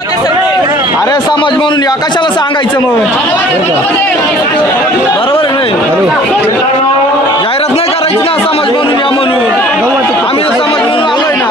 अरे समाज म्हणून या कशाला सांगायचं मग बरोबर आहे नाही जाहिरात नाही करायची ना समाज म्हणून या म्हणून आम्ही समाज म्हणून आलोय ना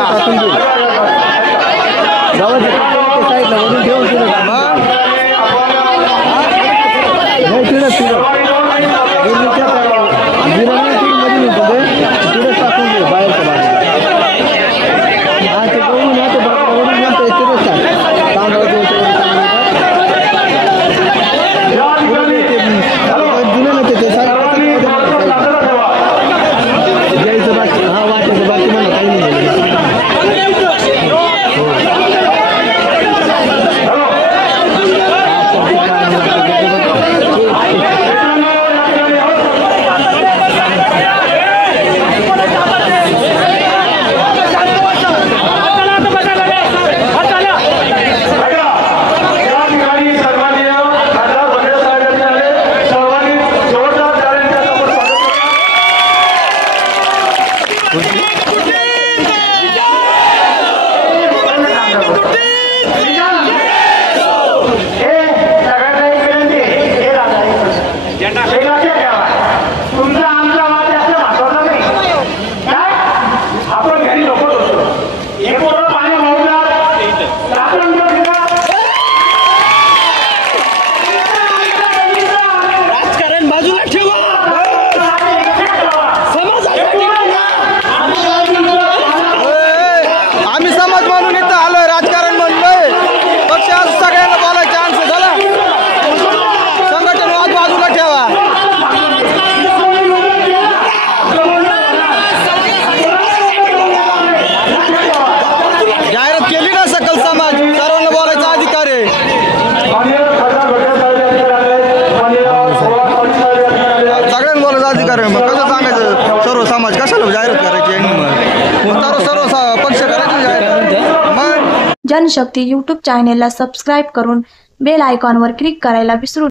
जनशक्ती यूट्यूब चॅनेलला सबस्क्राईब करून बेल आयकॉनवर क्लिक करायला विसरू